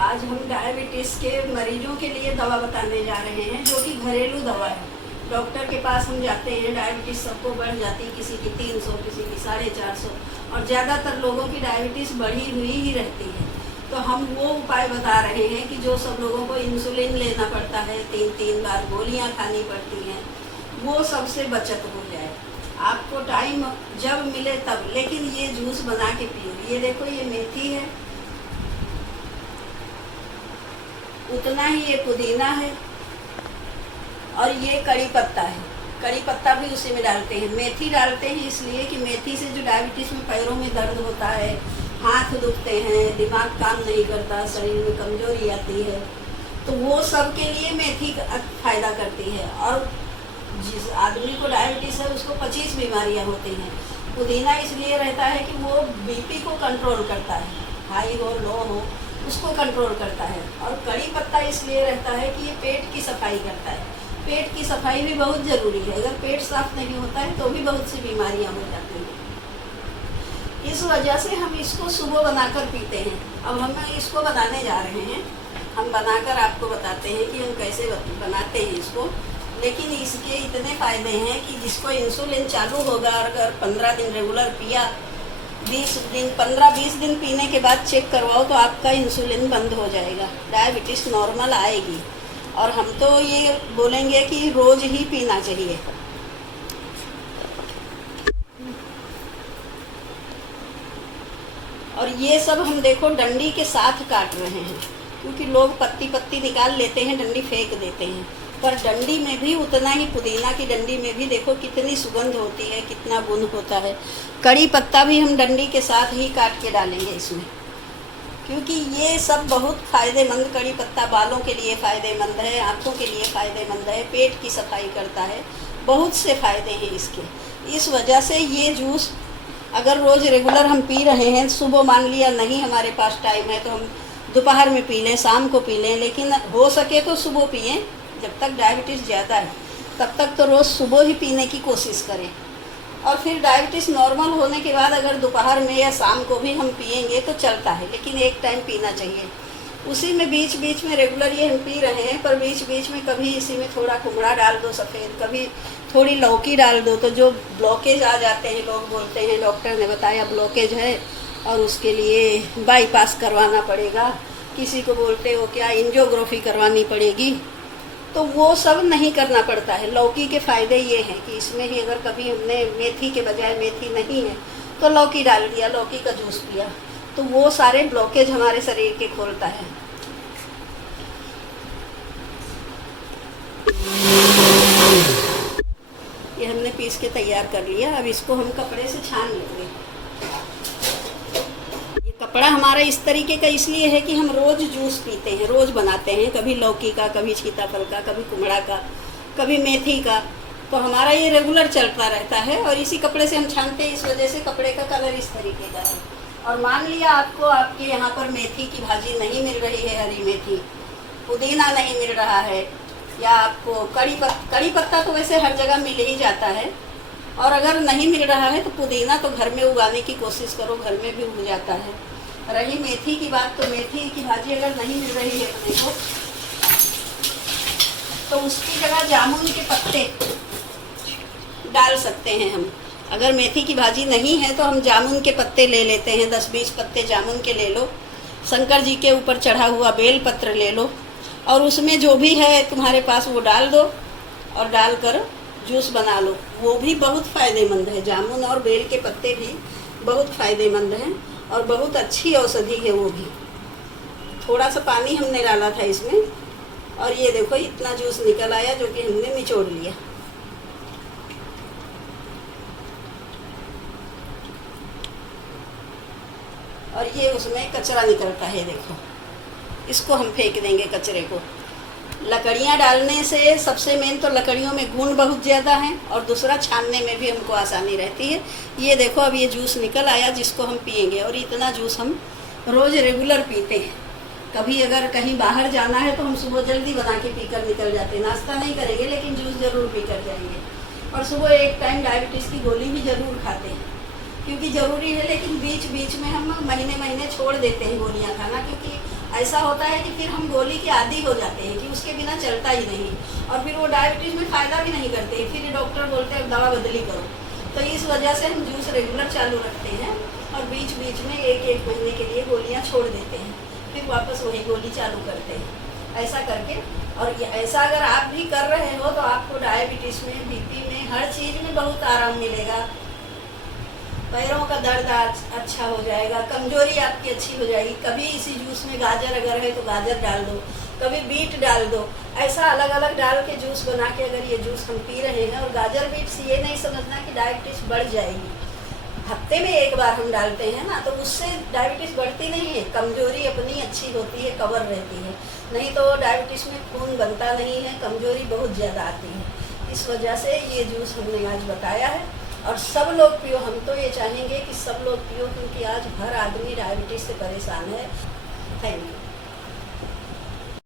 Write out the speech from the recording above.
आज हम डायबिटीज़ के मरीजों के लिए दवा बताने जा रहे हैं, जो कि घरेलू दवा है। डॉक्टर के पास हम जाते हैं, डायबिटीज़ सबको बढ़ जाती है, किसी की 300, किसी की 450, और ज़्यादातर लोगों की डायबिटीज़ बढ़ी हुई ही रहती है। तो हम वो उपाय बता रहे हैं कि जो सब लोगों को इंसुलिन लेना पड़ता है, 3-3 बार गोलियां खानी पड़ती हैं, वो सबसे बचत हो जाए। आपको टाइम जब मिले तब, लेकिन ये जूस बना के पियो। ये देखो, ये मेथी है, उतना ही ये पुदीना है, और ये कड़ी पत्ता है। कड़ी पत्ता भी उसी में डालते हैं। मेथी डालते हैं इसलिए कि मेथी से जो डायबिटीज़ में पैरों में दर्द होता है, हाथ दुखते हैं, दिमाग काम नहीं करता, शरीर में कमजोरी आती है, तो वो सब के लिए मेथी फ़ायदा करती है। और जिस आदमी को डायबिटीज़ है उसको 25 बीमारियां होती हैं। पुदीना इसलिए रहता है कि वो बीपी को कंट्रोल करता है, हाई हो लो हो उसको कंट्रोल करता है। और कड़ी पत्ता इसलिए रहता है कि ये पेट की सफाई करता है। पेट की सफाई भी बहुत ज़रूरी है। अगर पेट साफ नहीं होता है तो भी बहुत सी बीमारियां हो जाती हैं। इस वजह से हम इसको सुबह बनाकर पीते हैं। अब हम इसको बनाने जा रहे हैं। हम बनाकर आपको बताते हैं कि हम कैसे बनाते हैं इसको। लेकिन इसके इतने फ़ायदे हैं कि जिसको इंसुलिन चालू होगा, अगर 15 दिन रेगुलर पिया, 20 दिन 15-20 दिन पीने के बाद चेक करवाओ तो आपका इंसुलिन बंद हो जाएगा, डायबिटीज़ नॉर्मल आएगी। और हम तो ये बोलेंगे कि रोज़ ही पीना चाहिए। और ये सब हम देखो डंडी के साथ काट रहे हैं, क्योंकि लोग पत्ती पत्ती निकाल लेते हैं, डंडी फेंक देते हैं। पर डंडी में भी उतना ही, पुदीना की डंडी में भी देखो कितनी सुगंध होती है, कितना गुण होता है। कड़ी पत्ता भी हम डंडी के साथ ही काट के डालेंगे इसमें, क्योंकि ये सब बहुत फ़ायदेमंद। कड़ी पत्ता बालों के लिए फ़ायदेमंद है, आँखों के लिए फ़ायदेमंद है, पेट की सफाई करता है, बहुत से फ़ायदे हैं इसके। इस वजह से ये जूस अगर रोज़ रेगुलर हम पी रहे हैं, सुबह मान लिया नहीं हमारे पास टाइम है तो हम दोपहर में पी लें, शाम को पी लें, लेकिन हो सके तो सुबह पिएं। जब तक डायबिटीज़ ज़्यादा है तब तक तो रोज़ सुबह ही पीने की कोशिश करें। और फिर डायबिटीज़ नॉर्मल होने के बाद अगर दोपहर में या शाम को भी हम पिएंगे तो चलता है, लेकिन एक टाइम पीना चाहिए। उसी में बीच बीच में रेगुलर ये हम पी रहे हैं, पर बीच बीच में कभी इसी में थोड़ा कुमड़ा डाल दो सफ़ेद, कभी थोड़ी लौकी डाल दो, तो जो ब्लॉकेज आ जाते हैं, लोग बोलते हैं डॉक्टर ने बताया ब्लॉकेज है और उसके लिए बाईपास करवाना पड़ेगा, किसी को बोलते हो क्या एंजियोग्राफी करवानी पड़ेगी, तो वो सब नहीं करना पड़ता है। लौकी के फ़ायदे ये हैं कि इसमें ही अगर कभी हमने मेथी के बजाय, मेथी नहीं है तो लौकी डाल दिया, लौकी का जूस पिया, तो वो सारे ब्लॉकेज हमारे शरीर के खोलता है। ये हमने पीस के तैयार कर लिया। अब इसको हम कपड़े से छान लेंगे। ये कपड़ा हमारा इस तरीके का इसलिए है कि हम रोज़ जूस पीते हैं, रोज़ बनाते हैं, कभी लौकी का, कभी सीताफल का, कभी कुमड़ा का, कभी मेथी का, तो हमारा ये रेगुलर चलता रहता है। और इसी कपड़े से हम छानते हैं, इस वजह से कपड़े का कलर इस तरीके का है। और मान लिया आपको आपके यहाँ पर मेथी की भाजी नहीं मिल रही है, हरी मेथी, पुदीना नहीं मिल रहा है, या आपको कड़ी पत्ता तो वैसे हर जगह मिल ही जाता है, और अगर नहीं मिल रहा है तो पुदीना तो घर में उगाने की कोशिश करो, घर में भी उग जाता है। रही मेथी की बात, तो मेथी की भाजी अगर नहीं मिल रही है अपने को, तो उसकी जगह जामुन के पत्ते डाल सकते हैं हम। अगर मेथी की भाजी नहीं है तो हम जामुन के पत्ते ले लेते हैं, 10-20 पत्ते जामुन के ले लो, शंकर जी के ऊपर चढ़ा हुआ बेल पत्र ले लो, और उसमें जो भी है तुम्हारे पास वो डाल दो, और डालकर जूस बना लो। वो भी बहुत फ़ायदेमंद है, जामुन और बेल के पत्ते भी बहुत फ़ायदेमंद हैं और बहुत अच्छी औषधि है वो भी। थोड़ा सा पानी हमने डाला था इसमें, और ये देखो इतना जूस निकल आया जो कि हमने निचोड़ लिया। और ये उसमें कचरा निकलता है, देखो इसको हम फेंक देंगे कचरे को। लकड़ियाँ डालने से सबसे मेन तो लकड़ियों में गुण बहुत ज़्यादा हैं, और दूसरा छानने में भी हमको आसानी रहती है। ये देखो अब ये जूस निकल आया जिसको हम पिएंगे, और इतना जूस हम रोज़ रेगुलर पीते हैं। कभी अगर कहीं बाहर जाना है तो हम सुबह जल्दी बना के पीकर निकल जाते हैं, नाश्ता नहीं करेंगे लेकिन जूस ज़रूर पी कर जाएंगे। और सुबह एक टाइम डायबिटीज़ की गोली भी ज़रूर खाते हैं, क्योंकि ज़रूरी है। लेकिन बीच बीच में हम महीने महीने छोड़ देते हैं गोलियां खाना, क्योंकि ऐसा होता है कि फिर हम गोली के आदी हो जाते हैं कि उसके बिना चलता ही नहीं, और फिर वो डायबिटीज़ में फ़ायदा भी नहीं करते, फिर डॉक्टर बोलते हैं दवा बदली करो। तो इस वजह से हम जूस रेगुलर चालू रखते हैं और बीच बीच में एक महीने के लिए गोलियाँ छोड़ देते हैं, फिर वापस वही गोली चालू करते हैं। ऐसा करके, और ऐसा अगर आप भी कर रहे हो तो आपको डायबिटीज़ में, बीपी में, हर चीज़ में बहुत आराम मिलेगा। पैरों का दर्द अच्छा हो जाएगा, कमजोरी आपकी अच्छी हो जाएगी। कभी इसी जूस में गाजर अगर है तो गाजर डाल दो, कभी बीट डाल दो, ऐसा अलग अलग डाल के जूस बना के अगर ये जूस हम पी रहे हैं। और गाजर बीट से ये नहीं समझना कि डायबिटीज़ बढ़ जाएगी, हफ्ते में एक बार हम डालते हैं ना, तो उससे डायबिटीज़ बढ़ती नहीं है, कमजोरी अपनी अच्छी होती है, कवर रहती है। नहीं तो डायबिटीज़ में खून बनता नहीं है, कमजोरी बहुत ज़्यादा आती है। इस वजह से ये जूस हमने आज बताया है, और सब लोग पियो। हम तो ये चाहेंगे कि सब लोग पियो, क्योंकि आज हर आदमी डायबिटीज़ से परेशान है। Thank you.